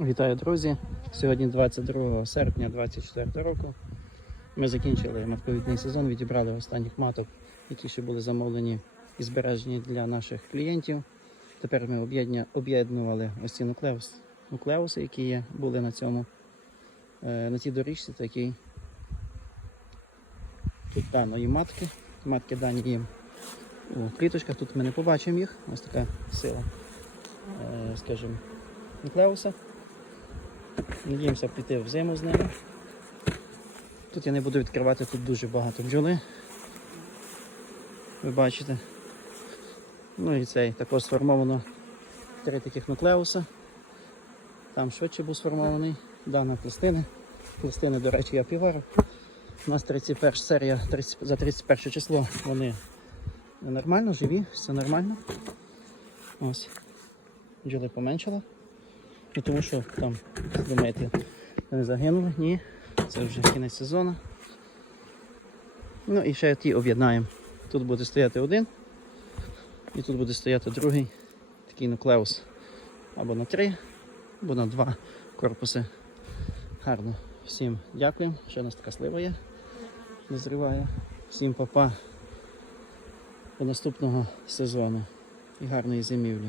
Вітаю, друзі! Сьогодні 22 серпня 2024 року. Ми закінчили матковідний сезон, відібрали останніх маток, які ще були замовлені і збережені для наших клієнтів. Тепер ми об'єднували ось ці нуклеус, нуклеуси, які є, були на цьому е, на цій доріжці. Такий. Тут даної матки. Матки дані є у кліточках. Тут ми не побачимо їх. Ось така сила, е, скажімо, нуклеуса. Надіємося піти в зиму з ними. Тут я не буду відкривати, тут дуже багато бджоли. Ви бачите. Ну і цей також сформовано три таких нуклеуса. Там швидше був сформований. Дана пластини. Пластини, до речі, я піварив. У нас 31 серія 30, за 31 число вони нормально, живі, все нормально. Ось. Бджоли поменшало. Ну, тому що там, думаєте, вони загинули? Ні. Це вже кінець сезону. Ну і ще ті об'єднаємо. Тут буде стояти один, і тут буде стояти другий такий нуклеус. Або на три, або на два корпуси. Гарно. Всім дякуємо. Ще у нас така слива є. Дозріває. Всім папа до наступного сезону і гарної зимівлі.